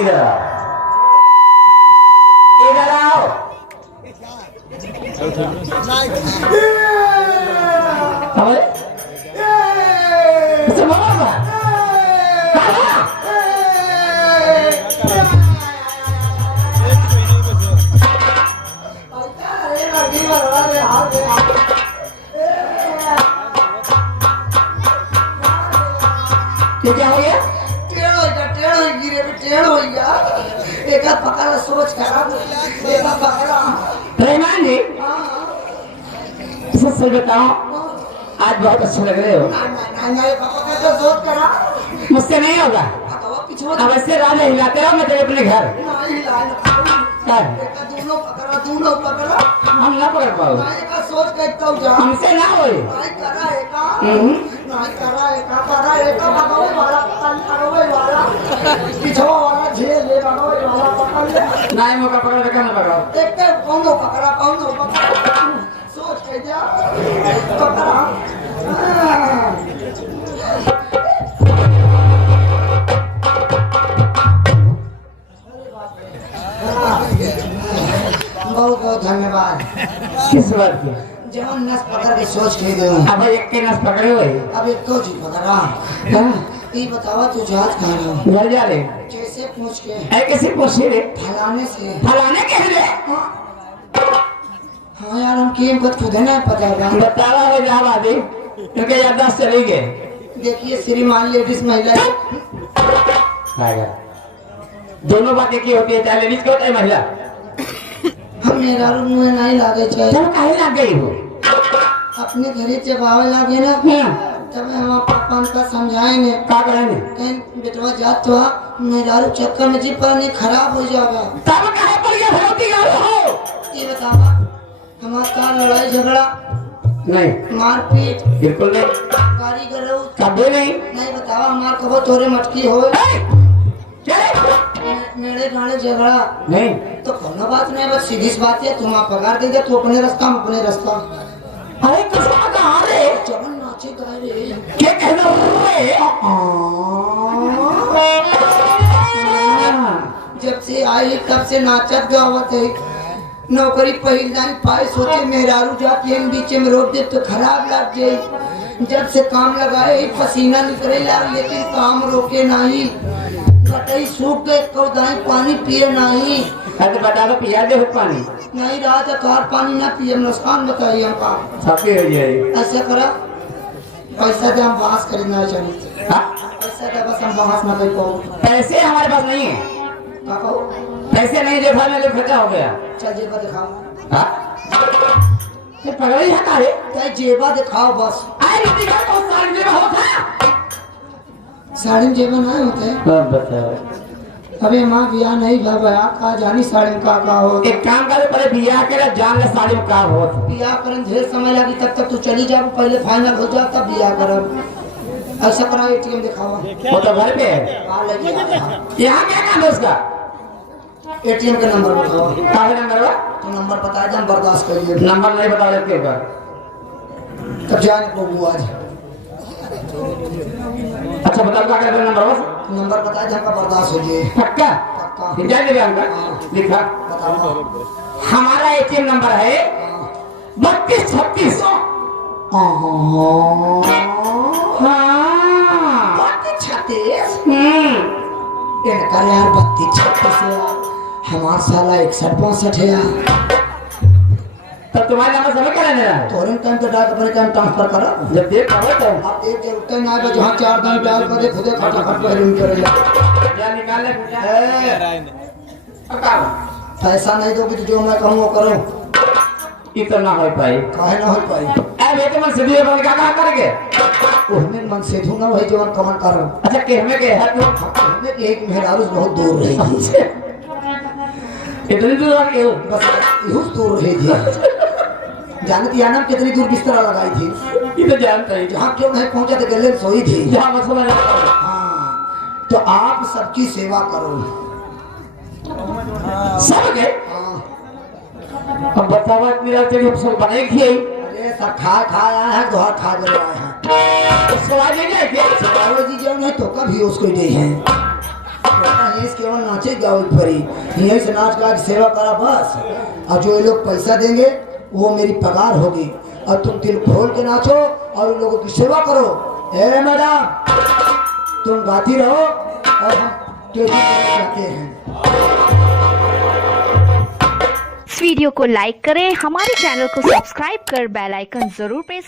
इधर आओ, इधर आओ। हमारे क्या हो गया? टेढ़ हो गया। एक हाथ पकड़ा सोच खराब, एक हाथ पकड़ा। रहमान जी, सच बताओ, आज बहुत अच्छे लग रहे हो। तो सोच करा मुझसे नहीं होगा। अब ऐसे राजा हिलाते रहो, मैं तेरे अपने घर। दोनों पकड़ा हम ना पकड़ पाओ, सोच के हमसे ना हो। नहीं मौका पकड़ के ना पकड़ो। कौन पकड़ा सोच के जा पकड़ा। बहुत बहुत धन्यवाद। किस बात की? जब नस पकड़ के सोच के दे। अब एक के नस पकड़े हुए, अब एक तो जी पकड़ा। ये बतावा तू जहाज कहाँ रहा? घर जा रहे। कैसे पूछ के? कैसे पूछे रे? फलाने से। फलाने के रे? हाँ यार, हम की खुद है ना पता है। बतावा हो जा बादी, क्योंकि याददाश्त चली गई। देखिए श्रीमान लेडीज महिला दोनों बातें की होती है, चाहे लेडीज को चाहे महिला। हम मेरा रूम में नहीं लागे चाहिए। तुम काहे लाग गई हो? अपने घरे जब आवे लागे ना, तब हम पापा का समझाएंगे। क्या करेंगे? कहीं बेटवा जात तो मेरा चक्कर में जी पर नहीं खराब हो जाएगा। तब काहे पर ये भरोती गाल हो? ये बतावा हमारे का लड़ाई झगड़ा नहीं, मारपीट बिल्कुल नहीं, गाड़ी गलौज कभी नहीं। नहीं बतावा हमार कबो तोरे मटकी हो मेरे गाने झगड़ा नहीं। तो कोनो बात नहीं, बस सीधी सी बात है। तुम आप पगार दे दे, तू अपने रास्ता हम अपने रास्ता। अरे किसका कहा रे? जवन नाचे गाए रे क्या कहना रे? जब से आई तब से नाचत गावत है। नौकरी पहिल जान पाए सोचे मेहरारू जाती है बीच में रोक दे तो खराब लग जाए। जब से काम लगाए पसीना निकले ला, लेकिन काम रोके नहीं। कटई सूख गए तो दाई पानी पिए नहीं। अरे बता दो, पिया दे पानी नहीं रहा तो कार पानी ना पिए। नुकसान बताइए हमका। साफी हो जाए। ऐसा करा पैसा दे, हम बहस खरीदना चाहिए। पैसा दे बस, हम बहस ना कर पाओ। पैसे हमारे पास नहीं है। पैसे नहीं, जेबा में खर्चा हो गया। चल जेबा दिखाओ। पकड़ ही है रे? जेबा दिखाओ बस। साड़ी में जेबा नहीं होते। अबे माँ बिया नहीं भया का जानी साड़ी में का हो। एक काम करे, पहले बिया करे जान ले साड़ी में का हो। बिया करन ढेर समय लगी, तब तक तू चली जा, पहले फाइनल हो जा तब बिया करब। ऐसा करा, एटीएम दिखावा। वो तो घर पे है। यहाँ क्या काम है उसका? एटीएम का नंबर बताओ। क्या नंबर है? तो नंबर बता दे, हम बर्दाश्त करिए। नंबर नहीं बता देते ऊपर तब जाने को आज। अच्छा बताओ क्या कहते नंबर? बस नंबर बता दे, हमका बर्दाश्त हो जाए। पक्का लिखा दे हमका। लिखा हमारा एटीएम नंबर है 3236। हाँ 3236। करे यार 3236 हमारा साला 6162 है यार। तब तुम्हारे नंबर समय क्या रहने रहा है? तोरे टाइम तो डाल अपने टाइम ट्रांसफर करा। जब देख पाओ तो आप एक जरूरत ना है, जहाँ 4 दान डाल कर दे खुदे खटाखट पहले करे। या निकाले पैसा नहीं दोगे तो जो मैं कहूँ वो करो। इतना ना हो पाई। काहे ना हो पाई? अरे तो मन सीधे बोल क्या करेंगे? उसमें मन से धूना वही जवान कमन करो। अच्छा कहने के है तो हमें एक मेहरारू बहुत दूर रही थी। इतनी दूर आ गए? बस यूं दूर रही थी। जानती है ना कितनी दूर बिस्तर लगाई थी? ये तो जानता ही। जहाँ क्यों नहीं पहुंचा तो गले में सोई थी। जहाँ मसला नहीं। हाँ, तो आप सबकी सेवा करो। सब के हाँ। अब बतावा मेरा तेरी सब बनाई खी। अरे सब खा आया है, घर खा गए आए हैं। उसको आज नहीं है जी जो नहीं तो कभी उसको दे हैं। यहीं से केवल नाचे गाओ परी, यहीं से नाच गा के सेवा करा बस। और जो ये लोग पैसा देंगे वो मेरी पगार होगी, और तुम दिल खोल के नाचो और उन लोगों की सेवा करो। ए मैडम, तुम गाती रहो और हम टेबल पे जाते हैं। इस वीडियो को लाइक करें, हमारे चैनल को सब्सक्राइब कर बेल आइकन जरूर प्रेस